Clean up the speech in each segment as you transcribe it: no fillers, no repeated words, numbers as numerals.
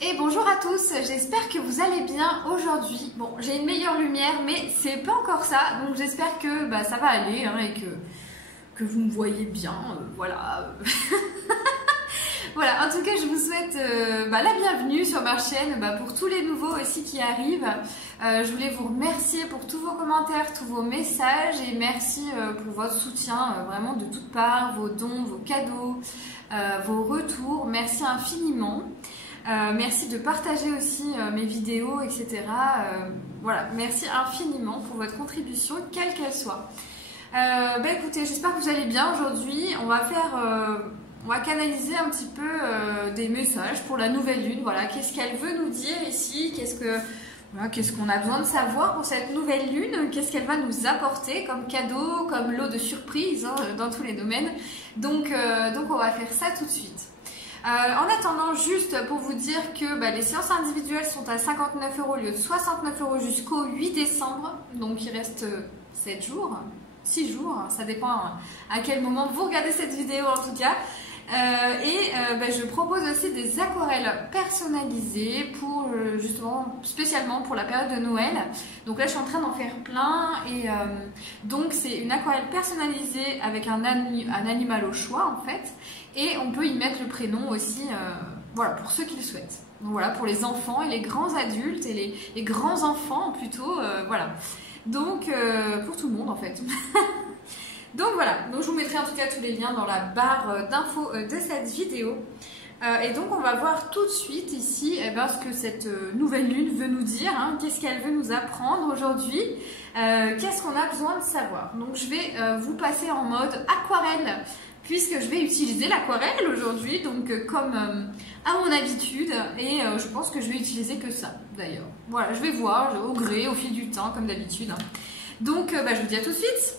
Et bonjour à tous, j'espère que vous allez bien aujourd'hui. Bon, j'ai une meilleure lumière, mais c'est pas encore ça, donc j'espère que ça va aller hein, et que vous me voyez bien, voilà. Voilà, en tout cas, je vous souhaite la bienvenue sur ma chaîne pour tous les nouveaux aussi qui arrivent. Je voulais vous remercier pour tous vos commentaires, tous vos messages et merci pour votre soutien vraiment de toutes parts, vos dons, vos cadeaux, vos retours. Merci infiniment. Merci de partager aussi mes vidéos, etc. Voilà, merci infiniment pour votre contribution, quelle qu'elle soit. Écoutez, j'espère que vous allez bien aujourd'hui. On va canaliser un petit peu des messages pour la nouvelle lune. Voilà, qu'est-ce qu'elle veut nous dire ici? Qu'est-ce qu'on a besoin de savoir pour cette nouvelle lune? Qu'est-ce qu'elle va nous apporter comme cadeau, comme lot de surprises hein, dans tous les domaines? Donc on va faire ça tout de suite. En attendant, juste pour vous dire que les séances individuelles sont à 59 € au lieu de 69 € jusqu'au 8 décembre. Donc il reste 7 jours, 6 jours, ça dépend à quel moment vous regardez cette vidéo en tout cas. Je propose aussi des aquarelles personnalisées pour justement spécialement pour la période de Noël. Donc là je suis en train d'en faire plein et donc c'est une aquarelle personnalisée avec un animal au choix en fait et on peut y mettre le prénom aussi voilà pour ceux qui le souhaitent. Donc voilà pour les enfants et les grands adultes et les grands enfants plutôt voilà. Donc pour tout le monde en fait. Donc voilà, donc je vous mettrai en tout cas tous les liens dans la barre d'infos de cette vidéo. Et donc on va voir tout de suite ici ce que cette nouvelle lune veut nous dire, hein, qu'est-ce qu'elle veut nous apprendre aujourd'hui, qu'est-ce qu'on a besoin de savoir. Donc je vais vous passer en mode aquarelle, puisque je vais utiliser l'aquarelle aujourd'hui, donc comme à mon habitude, et je pense que je vais utiliser que ça d'ailleurs. Voilà, je vais voir au gré, au fil du temps, comme d'habitude. Donc je vous dis à tout de suite.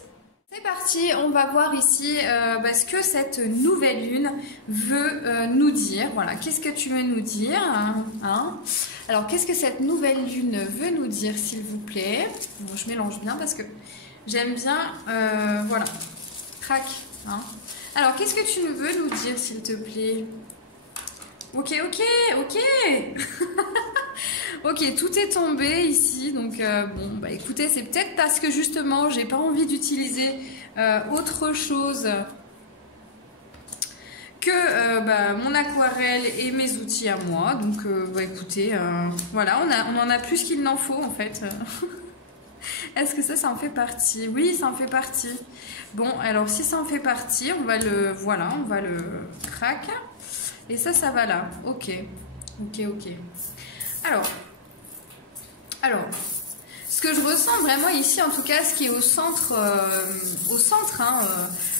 C'est parti, on va voir ici ce que cette nouvelle lune veut nous dire. Voilà, qu'est-ce que tu veux nous dire hein? Alors, qu'est-ce que cette nouvelle lune veut nous dire, s'il vous plaît? Bon, je mélange bien parce que j'aime bien, voilà, crac. Hein. Alors, qu'est-ce que tu veux nous dire, s'il te plaît? Ok. Ok, tout est tombé ici, donc écoutez, c'est peut-être parce que justement j'ai pas envie d'utiliser autre chose que mon aquarelle et mes outils à moi, donc écoutez, voilà, on en a plus qu'il n'en faut en fait. Est-ce que ça en fait partie? Oui, ça en fait partie. Bon, alors si ça en fait partie, on va le crack, et ça va là, ok. Alors, ce que je ressens vraiment ici, en tout cas, ce qui est au centre, hein,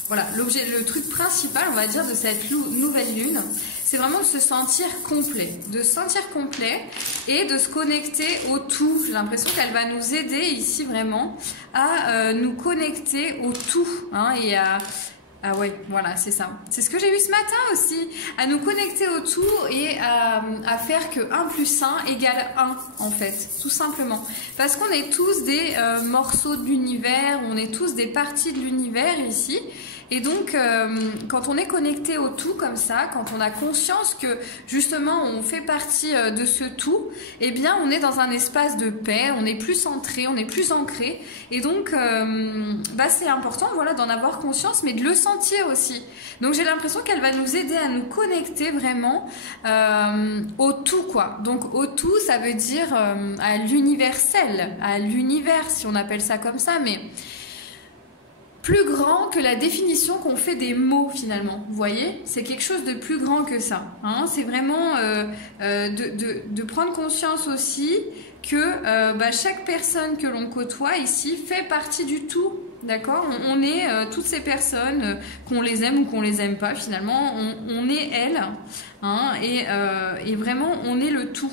voilà, le truc principal, on va dire, de cette nouvelle lune, c'est vraiment de se sentir complet, et de se connecter au tout. J'ai l'impression qu'elle va nous aider ici vraiment à nous connecter au tout, hein, et à... Ah ouais, voilà, c'est ça. C'est ce que j'ai eu ce matin aussi, à nous connecter au tout et à faire que 1 + 1 égale 1, en fait, tout simplement. Parce qu'on est tous des morceaux de l'univers, on est tous des parties de l'univers ici. Et donc, quand on est connecté au tout comme ça, quand on a conscience que justement on fait partie de ce tout, eh bien on est dans un espace de paix, on est plus centré, on est plus ancré. Et donc, c'est important voilà, d'en avoir conscience, mais de le sentir aussi. Donc j'ai l'impression qu'elle va nous aider à nous connecter vraiment au tout, quoi. Donc au tout, ça veut dire à l'universel, à l'univers, si on appelle ça comme ça, mais... plus grand que la définition qu'on fait des mots finalement, vous voyez, c'est quelque chose de plus grand que ça, hein. C'est vraiment de prendre conscience aussi que chaque personne que l'on côtoie ici fait partie du tout, d'accord? On est toutes ces personnes, qu'on les aime ou qu'on les aime pas finalement, on est elles, hein, et vraiment on est le tout.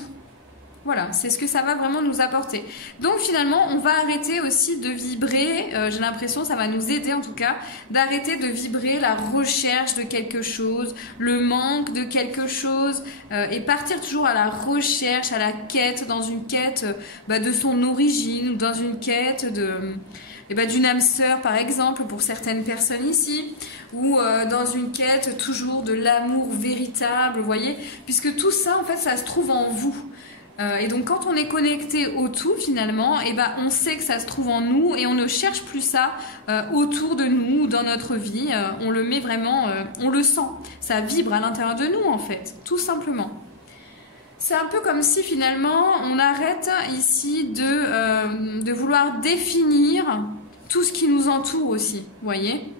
Voilà, c'est ce que ça va vraiment nous apporter. Donc finalement, on va arrêter aussi de vibrer, j'ai l'impression, ça va nous aider en tout cas, d'arrêter de vibrer la recherche de quelque chose, le manque de quelque chose, et partir toujours à la recherche, à la quête, dans une quête de son origine, ou dans une quête d'une âme sœur par exemple pour certaines personnes ici, ou dans une quête toujours de l'amour véritable, vous voyez, puisque tout ça en fait ça se trouve en vous. Et donc quand on est connecté au tout finalement, on sait que ça se trouve en nous et on ne cherche plus ça autour de nous, dans notre vie. On le met vraiment, on le sent, ça vibre à l'intérieur de nous en fait, tout simplement. C'est un peu comme si finalement on arrête ici de vouloir définir tout ce qui nous entoure aussi, vous voyez,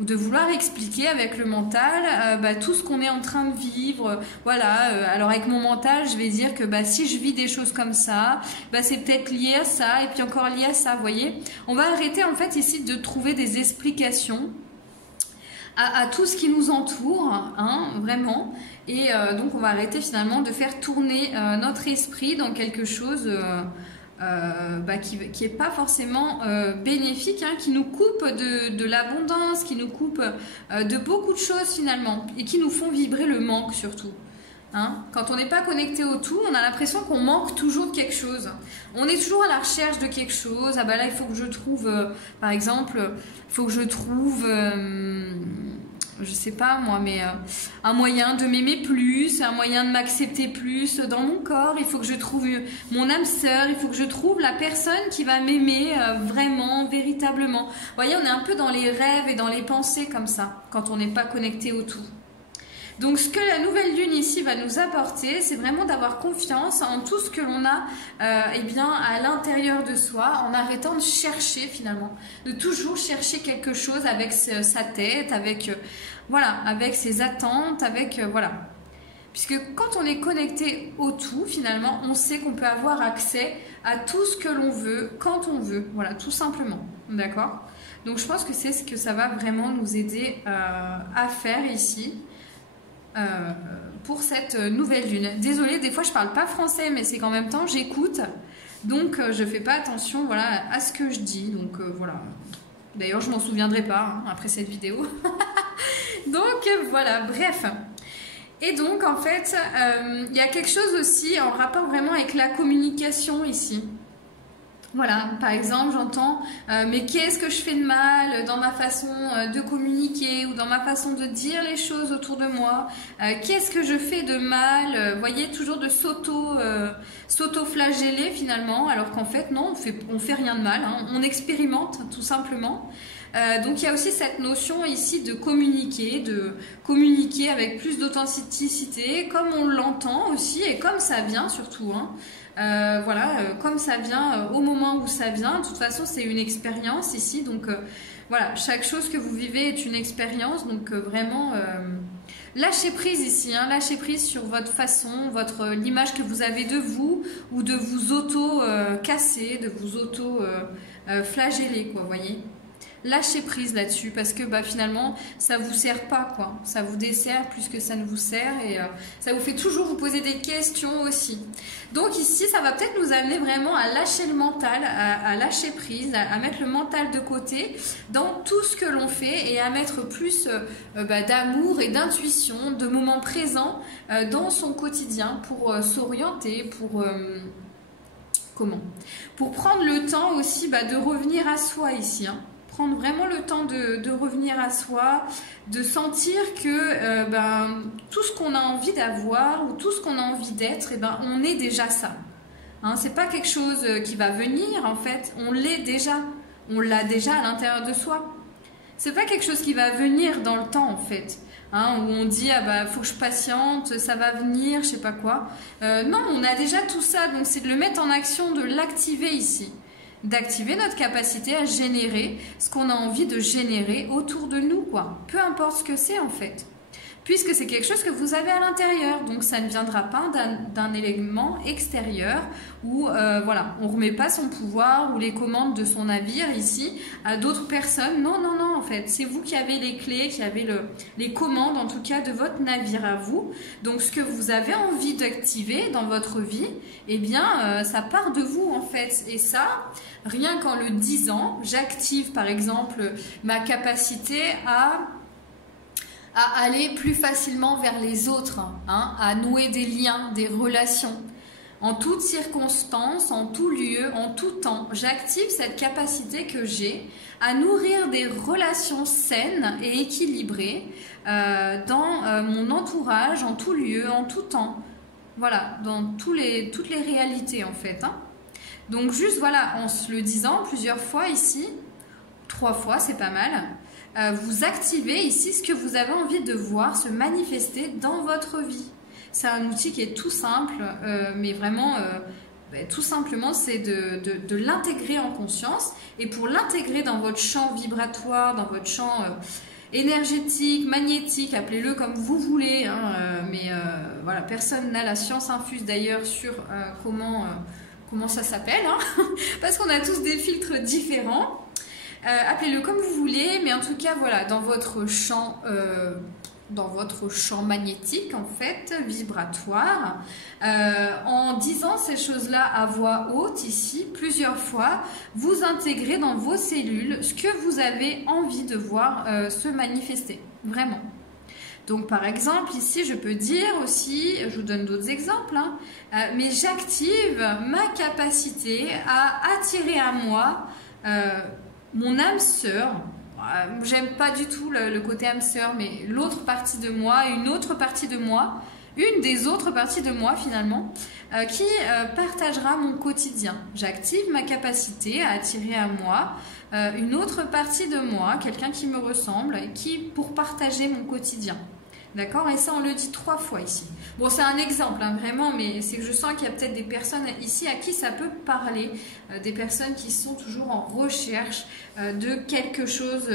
ou de vouloir expliquer avec le mental tout ce qu'on est en train de vivre. Voilà, alors avec mon mental, je vais dire que si je vis des choses comme ça, c'est peut-être lié à ça, et puis encore lié à ça, vous voyez. On va arrêter en fait ici de trouver des explications à tout ce qui nous entoure, hein, vraiment. Et donc on va arrêter finalement de faire tourner notre esprit dans quelque chose qui est pas forcément bénéfique, hein, qui nous coupe de l'abondance, qui nous coupe de beaucoup de choses finalement, et qui nous font vibrer le manque surtout. Hein, quand on n'est pas connecté au tout, on a l'impression qu'on manque toujours de quelque chose. On est toujours à la recherche de quelque chose. Ah là, il faut que je trouve, par exemple, il faut que je trouve, je sais pas moi, mais un moyen de m'aimer plus, un moyen de m'accepter plus dans mon corps. Il faut que je trouve mon âme sœur, il faut que je trouve la personne qui va m'aimer vraiment, véritablement. Vous voyez, on est un peu dans les rêves et dans les pensées comme ça, quand on n'est pas connecté au tout. Donc ce que la nouvelle lune ici va nous apporter, c'est vraiment d'avoir confiance en tout ce que l'on a à l'intérieur de soi, en arrêtant de chercher finalement, de toujours chercher quelque chose avec sa tête, avec avec ses attentes, voilà. Puisque quand on est connecté au tout, finalement, on sait qu'on peut avoir accès à tout ce que l'on veut, quand on veut, voilà, tout simplement, d'accord? Donc je pense que c'est ce que ça va vraiment nous aider à faire ici. Pour cette nouvelle lune. Désolée, des fois je parle pas français, mais c'est qu'en même temps j'écoute, donc je fais pas attention à ce que je dis, donc voilà. D'ailleurs je m'en souviendrai pas après cette vidéo. Donc voilà, bref. Et donc en fait il y a quelque chose aussi en rapport vraiment avec la communication ici. Voilà, par exemple, j'entends mais qu'est-ce que je fais de mal dans ma façon de communiquer ou dans ma façon de dire les choses autour de moi, qu'est-ce que je fais de mal, vous voyez, toujours de s'auto-flageller finalement, alors qu'en fait non, on fait rien de mal, hein, on expérimente tout simplement. Donc il y a aussi cette notion ici de communiquer avec plus d'authenticité, comme on l'entend aussi et comme ça vient surtout, hein. Comme ça vient au moment où ça vient. De toute façon c'est une expérience ici, donc voilà, chaque chose que vous vivez est une expérience, donc vraiment lâchez prise ici, hein, lâchez prise sur votre façon, l'image que vous avez de vous, ou de vous auto-casser, de vous auto-flageller, quoi, vous voyez. Lâchez prise là-dessus, parce que finalement ça vous sert pas, quoi, ça vous dessert plus que ça ne vous sert, et ça vous fait toujours vous poser des questions aussi. Donc ici ça va peut-être nous amener vraiment à lâcher le mental, à lâcher prise, à mettre le mental de côté dans tout ce que l'on fait, et à mettre plus d'amour et d'intuition, de moments présents dans son quotidien, pour s'orienter, pour prendre le temps aussi de revenir à soi ici, hein. Prendre vraiment le temps de revenir à soi, de sentir que tout ce qu'on a envie d'avoir ou tout ce qu'on a envie d'être, on est déjà ça. Hein, c'est pas quelque chose qui va venir, en fait, on l'est déjà, on l'a déjà à l'intérieur de soi. C'est pas quelque chose qui va venir dans le temps, en fait. Hein, où on dit faut que je patiente, ça va venir, je sais pas quoi. Non, on a déjà tout ça, donc c'est de le mettre en action, de l'activer ici. D'activer notre capacité à générer ce qu'on a envie de générer autour de nous, quoi. Peu importe ce que c'est, en fait. Puisque c'est quelque chose que vous avez à l'intérieur. Donc ça ne viendra pas d'un élément extérieur où on ne remet pas son pouvoir ou les commandes de son navire ici à d'autres personnes. Non, non, non, en fait. C'est vous qui avez les clés, qui avez les commandes, en tout cas, de votre navire à vous. Donc ce que vous avez envie d'activer dans votre vie, ça part de vous, en fait. Et ça, rien qu'en le disant, j'active, par exemple, ma capacité à aller plus facilement vers les autres, hein, à nouer des liens, des relations. En toute circonstance, en tout lieu, en tout temps, j'active cette capacité que j'ai à nourrir des relations saines et équilibrées dans mon entourage, en tout lieu, en tout temps. Voilà, dans toutes les réalités en fait. Hein. Donc juste voilà, en se le disant plusieurs fois ici, 3 fois c'est pas mal, vous activez ici ce que vous avez envie de voir se manifester dans votre vie. C'est un outil qui est tout simple, mais vraiment, tout simplement, c'est de l'intégrer en conscience. Et pour l'intégrer dans votre champ vibratoire, dans votre champ énergétique, magnétique, appelez-le comme vous voulez, hein, mais voilà, personne n'a la science infuse d'ailleurs sur comment ça s'appelle, hein, parce qu'on a tous des filtres différents. Appelez-le comme vous voulez, mais en tout cas, voilà, dans votre champ magnétique, en fait, vibratoire, en disant ces choses-là à voix haute, ici, plusieurs fois, vous intégrez dans vos cellules ce que vous avez envie de voir se manifester, vraiment. Donc, par exemple, ici, je peux dire aussi, je vous donne d'autres exemples, hein, mais j'active ma capacité à attirer à moi mon âme sœur. J'aime pas du tout le côté âme sœur, mais l'autre partie de moi, une autre partie de moi, une des autres parties de moi finalement, qui partagera mon quotidien. J'active ma capacité à attirer à moi une autre partie de moi, quelqu'un qui me ressemble, pour partager mon quotidien. D'accord? Et ça, on le dit 3 fois ici. Bon, c'est un exemple, hein, vraiment, mais c'est que je sens qu'il y a peut-être des personnes ici à qui ça peut parler, des personnes qui sont toujours en recherche de quelque chose,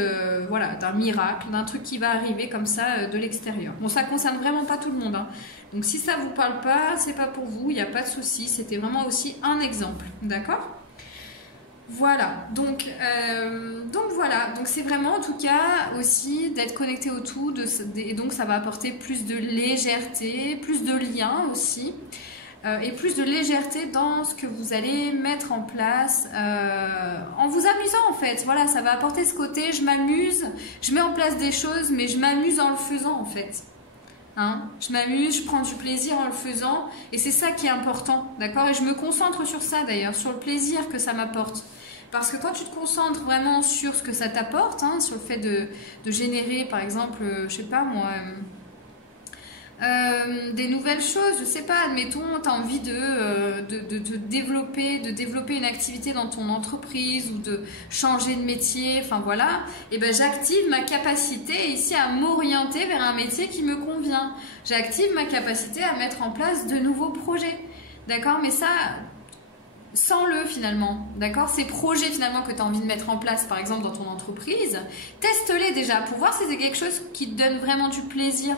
voilà, d'un miracle, d'un truc qui va arriver comme ça de l'extérieur. Bon, ça concerne vraiment pas tout le monde, hein. Donc, si ça vous parle pas, c'est pas pour vous, il n'y a pas de souci. C'était vraiment aussi un exemple, d'accord? Voilà, donc voilà, donc c'est vraiment en tout cas aussi d'être connecté au tout, et donc ça va apporter plus de légèreté, plus de liens aussi, et plus de légèreté dans ce que vous allez mettre en place en vous amusant en fait. Voilà, ça va apporter ce côté, je m'amuse, je mets en place des choses, mais je m'amuse en le faisant en fait. Hein, je m'amuse, je prends du plaisir en le faisant et c'est ça qui est important, d'accord? Et je me concentre sur ça d'ailleurs, sur le plaisir que ça m'apporte. Parce que quand tu te concentres vraiment sur ce que ça t'apporte, hein, sur le fait de générer par exemple, je sais pas moi, des nouvelles choses, je sais pas, admettons, tu as envie de développer une activité dans ton entreprise ou de changer de métier, enfin voilà, et ben j'active ma capacité ici à m'orienter vers un métier qui me convient. J'active ma capacité à mettre en place de nouveaux projets, d'accord? Mais ça, sans-le finalement, d'accord? Ces projets finalement que tu as envie de mettre en place, par exemple dans ton entreprise, teste-les déjà pour voir si c'est quelque chose qui te donne vraiment du plaisir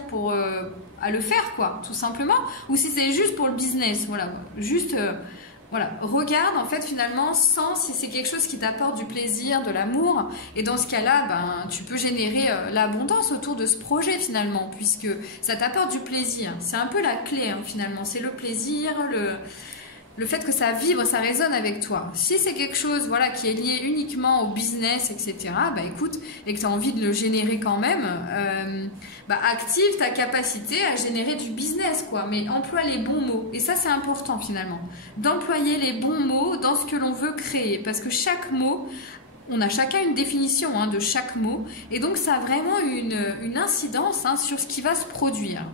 à le faire, quoi, tout simplement, ou si c'est juste pour le business, voilà, juste, voilà, regarde en fait finalement si c'est quelque chose qui t'apporte du plaisir, de l'amour, et dans ce cas-là, ben, tu peux générer l'abondance autour de ce projet finalement, puisque ça t'apporte du plaisir, c'est un peu la clé hein, finalement, c'est le plaisir, le fait que ça vibre, ça résonne avec toi. Si c'est quelque chose voilà, qui est lié uniquement au business, etc., bah écoute, et que tu as envie de le générer quand même, active ta capacité à générer du business, quoi. Mais emploie les bons mots. Et ça, c'est important finalement. D'employer les bons mots dans ce que l'on veut créer. Parce que chaque mot, on a chacun une définition hein, de chaque mot. Et donc, ça a vraiment une incidence hein, sur ce qui va se produire.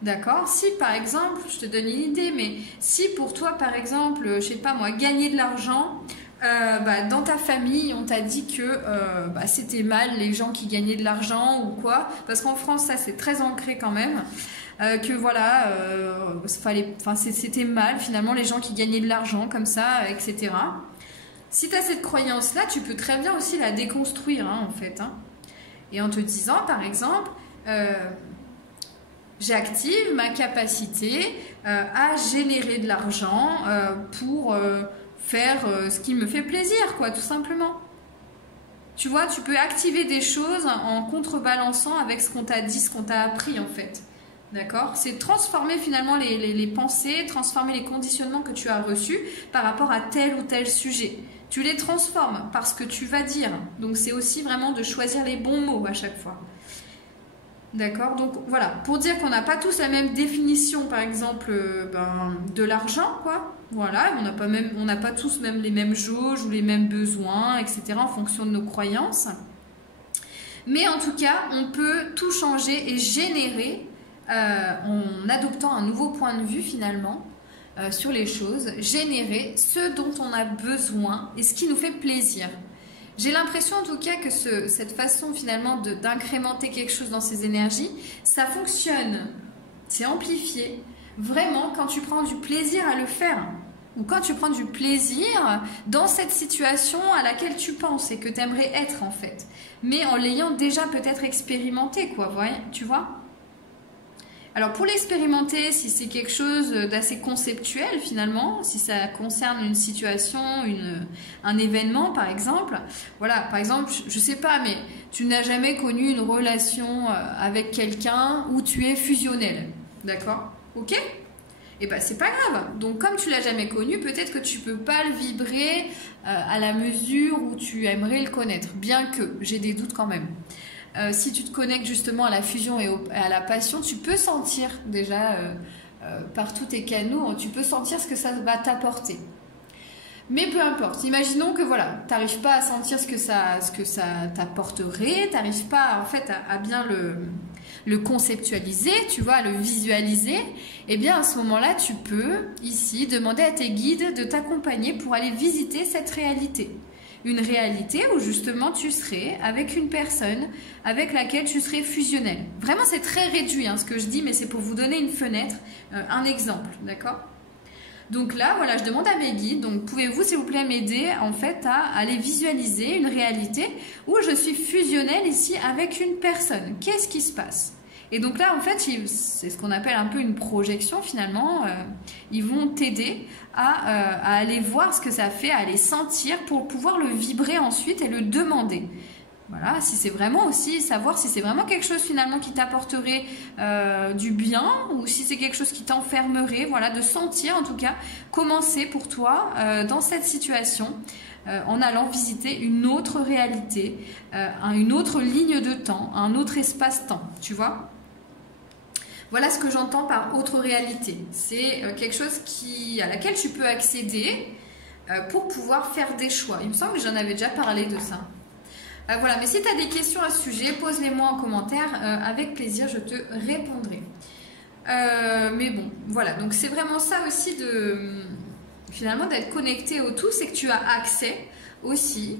D'accord? Si par exemple, je te donne une idée, mais si pour toi par exemple, je sais pas moi, gagner de l'argent, dans ta famille on t'a dit que c'était mal les gens qui gagnaient de l'argent ou quoi, parce qu'en France ça c'est très ancré quand même, que voilà, c'était mal finalement les gens qui gagnaient de l'argent comme ça, etc. Si tu as cette croyance là, tu peux très bien aussi la déconstruire hein, en fait, hein. Et en te disant par exemple, j'active ma capacité à générer de l'argent pour faire ce qui me fait plaisir, quoi, tout simplement. Tu vois, tu peux activer des choses en contrebalançant avec ce qu'on t'a dit, ce qu'on t'a appris, en fait. D'accord? C'est transformer finalement les pensées, transformer les conditionnements que tu as reçus par rapport à tel ou tel sujet. Tu les transformes par ce que tu vas dire. Donc, c'est aussi vraiment de choisir les bons mots à chaque fois. D'accord? Donc voilà, pour dire qu'on n'a pas tous la même définition, par exemple, de l'argent, quoi. Voilà, on n'a pas tous même les mêmes jauges ou les mêmes besoins, etc., en fonction de nos croyances. Mais en tout cas, on peut tout changer et générer en adoptant un nouveau point de vue finalement sur les choses, générer ce dont on a besoin et ce qui nous fait plaisir. J'ai l'impression en tout cas que cette façon finalement d'incrémenter quelque chose dans ses énergies, ça fonctionne, c'est amplifié vraiment quand tu prends du plaisir à le faire ou quand tu prends du plaisir dans cette situation à laquelle tu penses et que tu aimerais être en fait, mais en l'ayant déjà peut-être expérimenté quoi, tu vois. Alors pour l'expérimenter, si c'est quelque chose d'assez conceptuel finalement, si ça concerne une situation, un événement par exemple, voilà, par exemple, je sais pas, mais tu n'as jamais connu une relation avec quelqu'un où tu es fusionnel, d'accord? Ok? Et ben c'est pas grave. Donc comme tu l'as jamais connu, peut-être que tu peux pas le vibrer à la mesure où tu aimerais le connaître, bien que j'ai des doutes quand même. Si tu te connectes justement à la fusion et à la passion, tu peux sentir déjà par tous tes canaux, tu peux sentir ce que ça va t'apporter. Mais peu importe, imaginons que voilà, tu n'arrives pas à sentir ce que ça t'apporterait, tu n'arrives pas en fait à bien le conceptualiser, tu vois, à le visualiser, et bien à ce moment-là, tu peux ici demander à tes guides de t'accompagner pour aller visiter cette réalité. Une réalité où justement tu serais avec une personne avec laquelle tu serais fusionnel. Vraiment c'est très réduit ce que je dis, mais c'est pour vous donner une fenêtre, un exemple, d'accord? Donc là voilà, je demande à mes guides, donc pouvez-vous s'il vous plaît m'aider en fait à aller visualiser une réalité où je suis fusionnel ici avec une personne. Qu'est-ce qui se passe? Et donc là, en fait, c'est ce qu'on appelle un peu une projection finalement. Ils vont t'aider à aller voir ce que ça fait, à aller sentir pour pouvoir le vibrer ensuite et le demander. Voilà, si c'est vraiment aussi savoir si c'est vraiment quelque chose finalement qui t'apporterait du bien ou si c'est quelque chose qui t'enfermerait. Voilà, de sentir en tout cas comment c'est pour toi dans cette situation. En allant visiter une autre réalité, une autre ligne de temps, un autre espace-temps, tu vois. Voilà ce que j'entends par autre réalité. C'est quelque chose à laquelle tu peux accéder pour pouvoir faire des choix. Il me semble que j'en avais déjà parlé de ça. Voilà, mais si tu as des questions à ce sujet, pose-les-moi en commentaire. Avec plaisir, je te répondrai. Mais bon, voilà. Donc c'est vraiment ça aussi finalement d'être connecté au tout, c'est que tu as accès aussi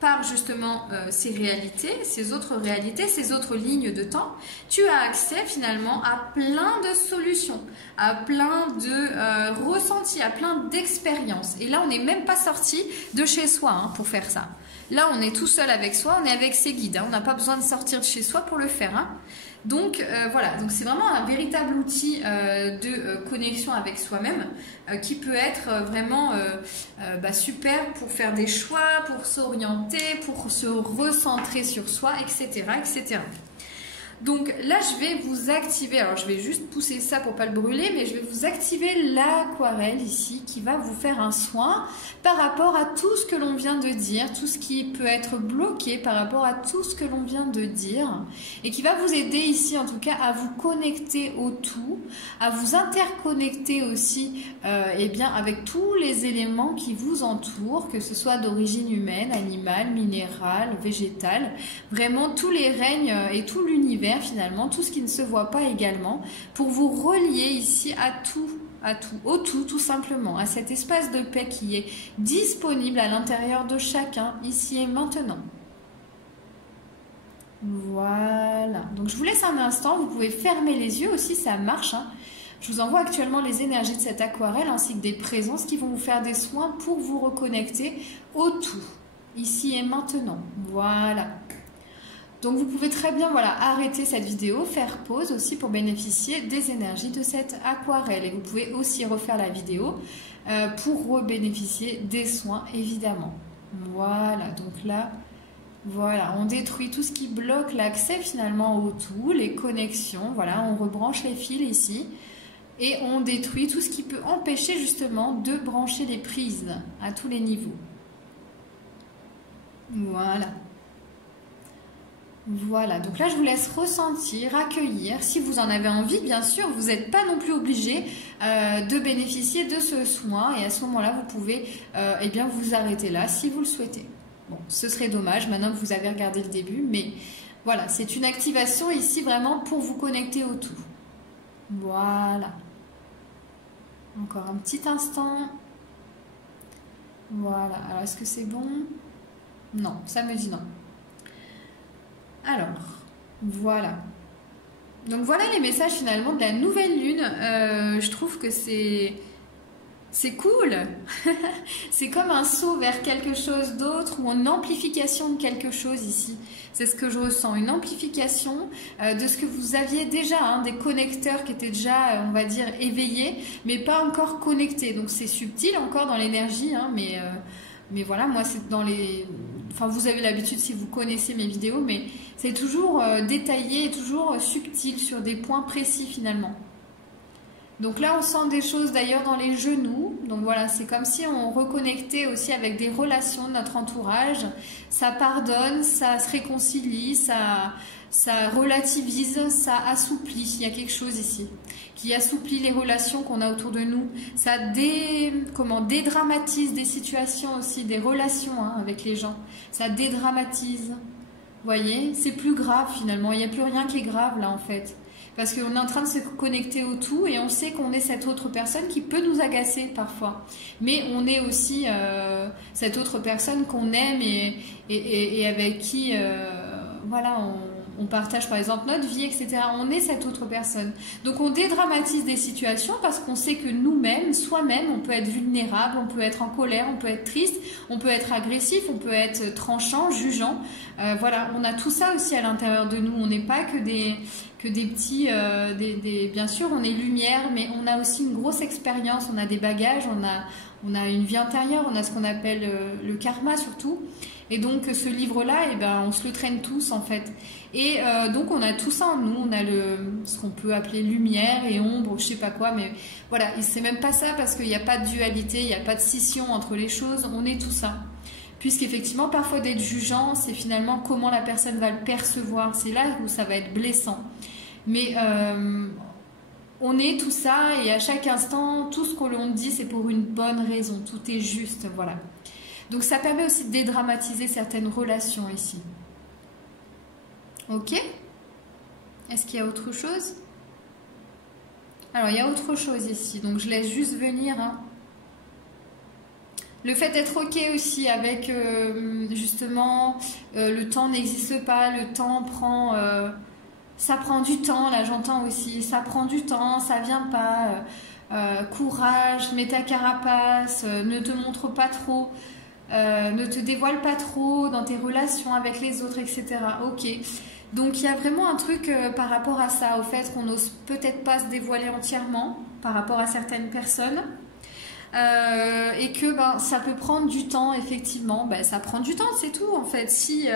par justement ces réalités, ces autres réalités, ces autres lignes de temps, tu as accès finalement à plein de solutions, à plein de ressentis, à plein d'expériences. Et là, on n'est même pas sorti de chez soi pour faire ça. Là, on est tout seul avec soi, on est avec ses guides. On n'a pas besoin de sortir de chez soi pour le faire. Donc voilà, donc c'est vraiment un véritable outil de connexion avec soi-même qui peut être vraiment super pour faire des choix, pour s'orienter, pour se recentrer sur soi, etc., etc. Donc là, je vais vous activer, alors je vais juste pousser ça pour pas le brûler, mais je vais vous activer l'aquarelle ici qui va vous faire un soin par rapport à tout ce que l'on vient de dire, tout ce qui peut être bloqué par rapport à tout ce que l'on vient de dire et qui va vous aider ici en tout cas à vous connecter au tout, à vous interconnecter aussi avec tous les éléments qui vous entourent, que ce soit d'origine humaine, animale, minérale, végétale, vraiment tous les règnes et tout l'univers finalement, tout ce qui ne se voit pas également, pour vous relier ici au tout simplement, à cet espace de paix qui est disponible à l'intérieur de chacun, ici et maintenant. Voilà, donc je vous laisse un instant, vous pouvez fermer les yeux aussi, ça marche. Je vous envoie actuellement les énergies de cette aquarelle ainsi que des présences qui vont vous faire des soins pour vous reconnecter au tout, ici et maintenant. Voilà. Donc vous pouvez très bien arrêter cette vidéo, faire pause aussi pour bénéficier des énergies de cette aquarelle. Et vous pouvez aussi refaire la vidéo pour bénéficier des soins évidemment. Voilà, donc là, voilà, on détruit tout ce qui bloque l'accès finalement au tout, les connexions, voilà, on rebranche les fils ici. Et on détruit tout ce qui peut empêcher justement de brancher les prises à tous les niveaux. Voilà. Voilà, donc là je vous laisse ressentir, accueillir, si vous en avez envie bien sûr, vous n'êtes pas non plus obligé de bénéficier de ce soin et à ce moment-là vous pouvez eh bien vous arrêter là si vous le souhaitez. Bon, ce serait dommage maintenant que vous avez regardé le début, mais voilà, c'est une activation ici vraiment pour vous connecter au tout. Voilà. Encore un petit instant. Voilà, alors est-ce que c'est bon? Non, ça me dit non. Alors, voilà. Donc voilà les messages finalement de la nouvelle lune. Je trouve que c'est cool. C'est comme un saut vers quelque chose d'autre ou une amplification de quelque chose ici. C'est ce que je ressens, une amplification de ce que vous aviez déjà, hein, des connecteurs qui étaient déjà, on va dire, éveillés, mais pas encore connectés. Donc c'est subtil encore dans l'énergie, hein, mais voilà, moi c'est dans les... Enfin, vous avez l'habitude si vous connaissez mes vidéos, mais c'est toujours détaillé et toujours subtil sur des points précis finalement. Donc là, on sent des choses d'ailleurs dans les genoux. Donc voilà, c'est comme si on reconnectait aussi avec des relations de notre entourage. Ça pardonne, ça se réconcilie, ça relativise, ça assouplit. Il y a quelque chose ici qui assouplit les relations qu'on a autour de nous. Ça dédramatise des situations aussi, des relations hein, avec les gens. Ça dédramatise. Vous voyez, c'est plus grave finalement. Il n'y a plus rien qui est grave là en fait. Parce qu'on est en train de se connecter au tout et on sait qu'on est cette autre personne qui peut nous agacer parfois. Mais on est aussi cette autre personne qu'on aime et avec qui voilà, on partage par exemple notre vie, etc. On est cette autre personne. Donc on dédramatise des situations parce qu'on sait que nous-mêmes, soi-même, on peut être vulnérable, on peut être en colère, on peut être triste, on peut être agressif, on peut être tranchant, jugeant. Voilà, on a tout ça aussi à l'intérieur de nous. On n'est pas que des petits... bien sûr, on est lumière, mais on a aussi une grosse expérience, on a des bagages, on a une vie intérieure, on a ce qu'on appelle le karma surtout. Et donc ce livre-là, eh ben, on se le traîne tous en fait. Et donc on a tout ça en nous, on a ce qu'on peut appeler lumière et ombre, je sais pas quoi, mais voilà, c'est même pas ça parce qu'il n'y a pas de dualité, il n'y a pas de scission entre les choses, on est tout ça. Puisqu'effectivement, parfois d'être jugeant, c'est finalement comment la personne va le percevoir, c'est là où ça va être blessant. Mais on est tout ça et à chaque instant, tout ce que l'on dit, c'est pour une bonne raison, tout est juste, voilà. Donc ça permet aussi de dédramatiser certaines relations ici. Ok? Est-ce qu'il y a autre chose? Alors il y a autre chose ici, donc je laisse juste venir. Hein. Le fait d'être ok aussi avec justement le temps n'existe pas, le temps prend... ça prend du temps, là j'entends aussi, ça prend du temps, ça vient pas, courage, mets ta carapace, ne te montre pas trop, ne te dévoile pas trop dans tes relations avec les autres, etc. Ok, donc il y a vraiment un truc par rapport à ça, au fait qu'on n'ose peut-être pas se dévoiler entièrement par rapport à certaines personnes. Et que ben, ça peut prendre du temps, effectivement, ben, ça prend du temps, c'est tout en fait. Si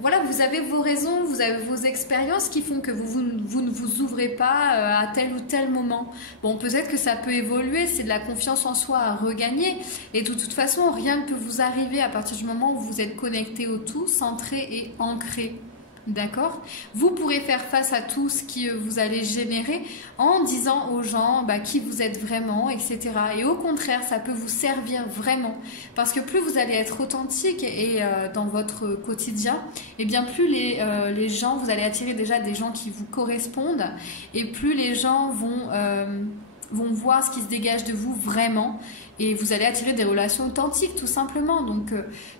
voilà, vous avez vos raisons, vous avez vos expériences qui font que vous ne vous ouvrez pas à tel ou tel moment. Bon, peut-être que ça peut évoluer, c'est de la confiance en soi à regagner. Et de toute façon, rien ne peut vous arriver à partir du moment où vous êtes connecté au tout, centré et ancré. D'accord? Vous pourrez faire face à tout ce que vous allez générer en disant aux gens bah, qui vous êtes vraiment, etc. Et au contraire, ça peut vous servir vraiment. Parce que plus vous allez être authentique et dans votre quotidien, et bien plus les gens, vous allez attirer déjà des gens qui vous correspondent et plus les gens vont voir ce qui se dégage de vous vraiment et vous allez attirer des relations authentiques tout simplement. Donc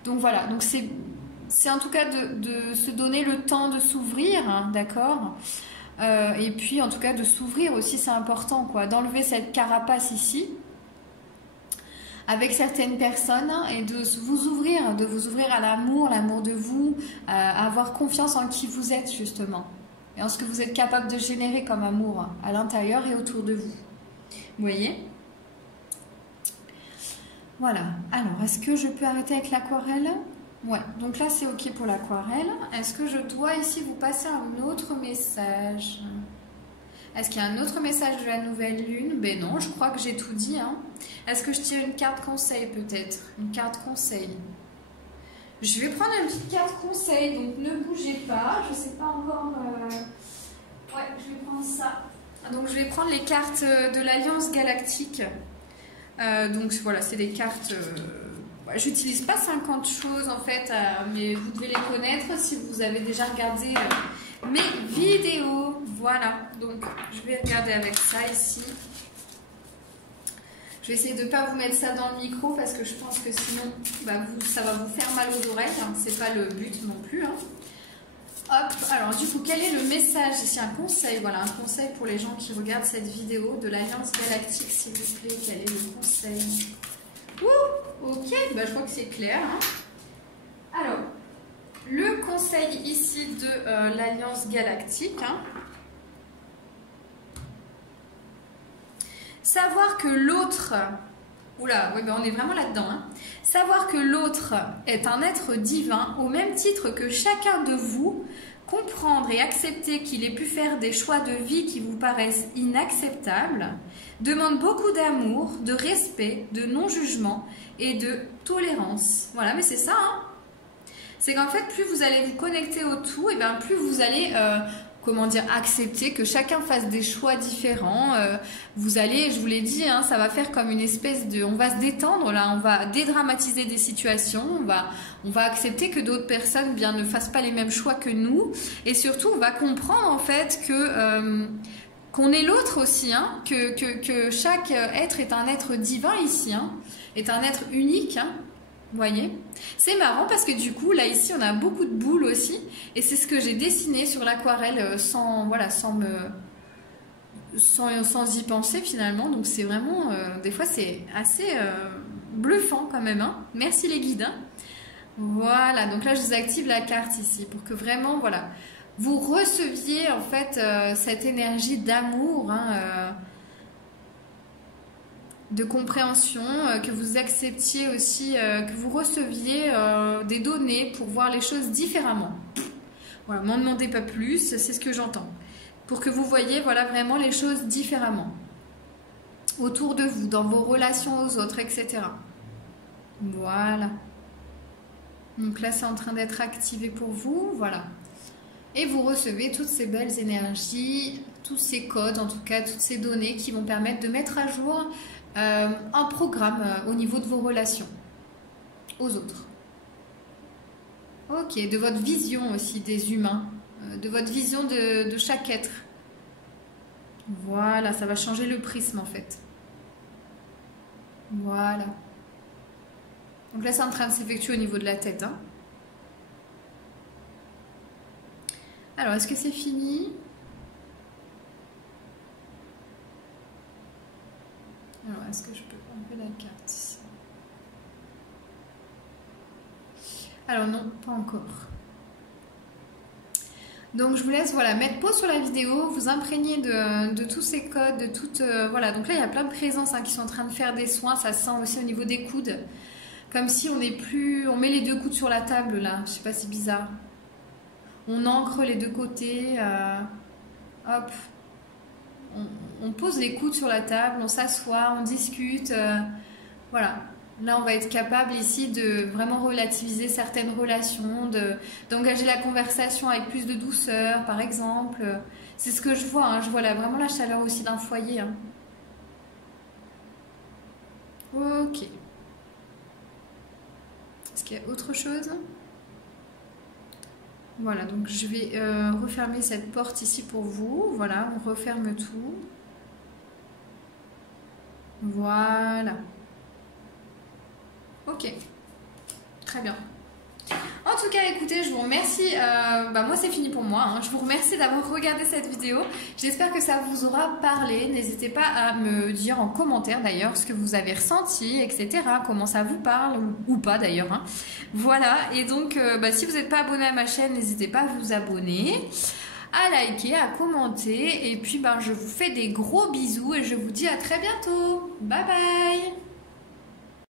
voilà, donc c'est en tout cas de se donner le temps de s'ouvrir, hein, d'accord, et puis en tout cas de s'ouvrir aussi, c'est important, quoi, d'enlever cette carapace ici avec certaines personnes hein, et de vous ouvrir à l'amour de vous, à avoir confiance en qui vous êtes justement et en ce que vous êtes capable de générer comme amour à l'intérieur et autour de vous. Vous voyez? Voilà. Alors, est-ce que je peux arrêter avec l'aquarelle? Ouais, donc là c'est ok pour l'aquarelle. Est-ce que je dois ici vous passer un autre message? Est-ce qu'il y a un autre message de la nouvelle lune? Ben non, je crois que j'ai tout dit. Hein. Est-ce que je tire une carte conseil peut-être? Une carte conseil. Je vais prendre une petite carte conseil, donc ne bougez pas. Je sais pas encore. Ouais, je vais prendre ça. Donc je vais prendre les cartes de l'Alliance Galactique. Donc voilà, c'est des cartes. J'utilise pas 50 choses en fait, mais vous devez les connaître si vous avez déjà regardé mes vidéos. Voilà, donc je vais regarder avec ça ici. Je vais essayer de ne pas vous mettre ça dans le micro parce que je pense que sinon ça va vous faire mal aux oreilles. Hein. C'est pas le but non plus. Hein. Hop, alors du coup, quel est le message ici? Un conseil, voilà, un conseil pour les gens qui regardent cette vidéo de l'Alliance Galactique, s'il vous plaît. Quel est le conseil? Ouh, ok, je crois que c'est clair. Hein. Alors, le conseil ici de l'Alliance Galactique. Hein. Savoir que l'autre, oula, oui, on est vraiment là-dedans, hein. Savoir que l'autre est un être divin au même titre que chacun de vous, comprendre et accepter qu'il ait pu faire des choix de vie qui vous paraissent inacceptables, demande beaucoup d'amour, de respect, de non-jugement et de tolérance. Voilà, mais c'est ça, hein. C'est qu'en fait, plus vous allez vous connecter au tout, et bien plus vous allez... comment dire, accepter que chacun fasse des choix différents. Vous allez, je vous l'ai dit, hein, ça va faire comme une espèce de... On va se détendre là, on va dédramatiser des situations, on va accepter que d'autres personnes bien, ne fassent pas les mêmes choix que nous. Et surtout, on va comprendre en fait que... qu'on est l'autre aussi, hein, que chaque être est un être divin ici, hein, est un être unique, hein. Vous voyez, c'est marrant parce que du coup là ici on a beaucoup de boules aussi et c'est ce que j'ai dessiné sur l'aquarelle sans y penser finalement. Donc c'est vraiment des fois c'est assez bluffant quand même, hein. Merci les guides, hein. Voilà, donc là je vous active la carte ici pour que vraiment voilà vous receviez en fait cette énergie d'amour, hein, de compréhension, que vous acceptiez aussi, que vous receviez des données pour voir les choses différemment. Voilà, m'en demandez pas plus, c'est ce que j'entends. Pour que vous voyez voilà, vraiment les choses différemment. Autour de vous, dans vos relations aux autres, etc. Voilà. Donc là, c'est en train d'être activé pour vous, voilà. Et vous recevez toutes ces belles énergies, tous ces codes, en tout cas, toutes ces données qui vont permettre de mettre à jour un programme au niveau de vos relations aux autres. Ok, de votre vision aussi des humains, de votre vision de chaque être. Voilà, ça va changer le prisme en fait. Voilà. Donc là, c'est en train de s'effectuer au niveau de la tête, hein. Alors, est-ce que c'est fini? Alors, est-ce que je peux enlever la carte ici? Alors non, pas encore. Donc je vous laisse voilà, mettre pause sur la vidéo, vous imprégner de tous ces codes, de toutes... voilà, donc là il y a plein de présences hein, qui sont en train de faire des soins, ça se sent aussi au niveau des coudes. Comme si on n'est plus... On met les deux coudes sur la table là, je sais pas, c'est bizarre. On ancre les deux côtés, hop. On pose les coudes sur la table, on s'assoit, on discute, voilà. Là, on va être capable ici de vraiment relativiser certaines relations, d'engager la conversation avec plus de douceur, par exemple. C'est ce que je vois, hein. Je vois là vraiment la chaleur aussi d'un foyer. Hein. Ok. Est-ce qu'il y a autre chose ? Voilà, donc je vais refermer cette porte ici pour vous. Voilà, on referme tout. Voilà. Ok, très bien. En tout cas, écoutez, je vous remercie. Moi, c'est fini pour moi. Hein. Je vous remercie d'avoir regardé cette vidéo. J'espère que ça vous aura parlé. N'hésitez pas à me dire en commentaire d'ailleurs ce que vous avez ressenti, etc. Comment ça vous parle ou pas d'ailleurs. Hein. Voilà. Et donc, si vous n'êtes pas abonné à ma chaîne, n'hésitez pas à vous abonner, à liker, à commenter. Et puis, je vous fais des gros bisous et je vous dis à très bientôt. Bye bye.